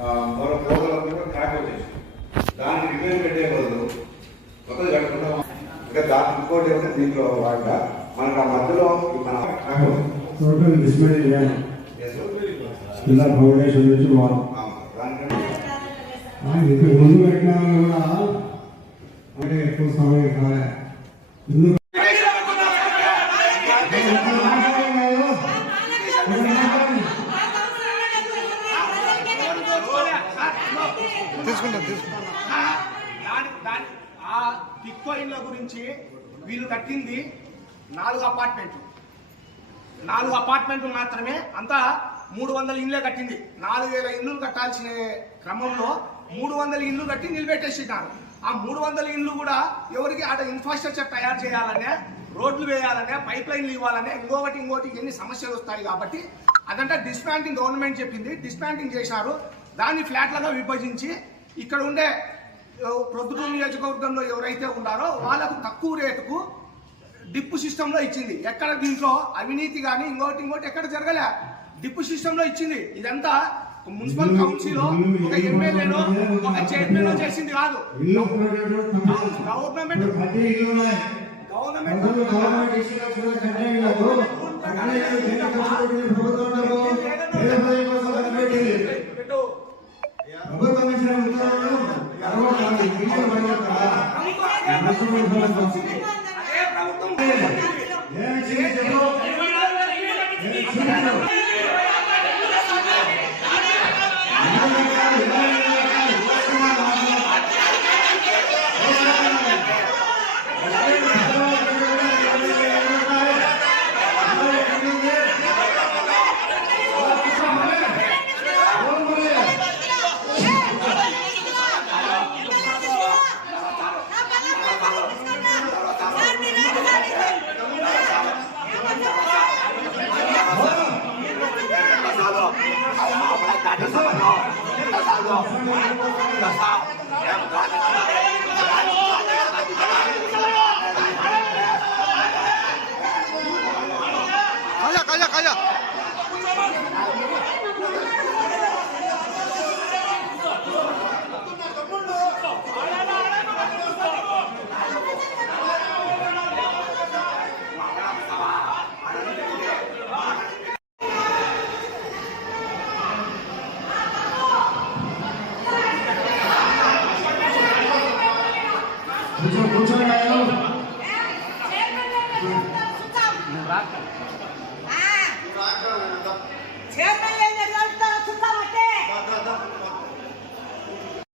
మరో పోగలందరూ కూడా ట్రాక్ వచ్చేసి దానికి రిపేర్ పెట్టే బదులు కొత్తది కట్టుకుంటాం. ఇంకా దాని ఇంకోటి ఏమంటే దీంట్లో వాట మనకు ఆ మధ్యలో మన టోటల్ డిస్మెంట్ చేయాలి. జిల్లా ఫౌండేషన్ నుంచి ఇంతకు ముందు పెట్టినా కూడా అంటే ఎక్కువ సమయం కాలే. బిట్కాయిన్ల గురించి వీళ్ళు కట్టింది 4 అపార్ట్మెంట్లు మాత్రమే. అంతా 300 ఇండ్లే కట్టింది. 4000 ఇండ్లు కట్టాల్సిన క్రమంలో 300 ఇండ్లు కట్టి నిలబెట్టేసినారు. ఆ 300 ఇండ్లు కూడా ఎవరికి ఆడ ఇన్ఫ్రాస్ట్రక్చర్ తయారు చేయాలనే, రోడ్లు వేయాలనే, పైప్ లైన్లు ఇవ్వాలనే, ఇంకోటి ఎన్ని సమస్యలు వస్తాయి కాబట్టి అదంతా డిస్మాంటింగ్ గవర్నమెంట్ చెప్పింది. డిస్మాంటింగ్ చేశారు. దాన్ని ఫ్లాట్లుగా విభజించి ఇక్కడ ఉండే ప్రొద్దుటూరు నియోజకవర్గంలో ఎవరైతే ఉన్నారో వాళ్ళకు తక్కువ రేటుకు డిప్పు సిస్టంలో ఇచ్చింది. ఎక్కడ దీంట్లో అవినీతి కానీ ఇంకోటి ఎక్కడ జరగలే. డిప్పు సిస్టంలో ఇచ్చింది. ఇదంతా మున్సిపల్ కౌన్సిల్ ఒక ఎమ్మెల్యేలో ఒక చైర్మన్ చేసింది కాదు. Government Calla. కూర్చోండి.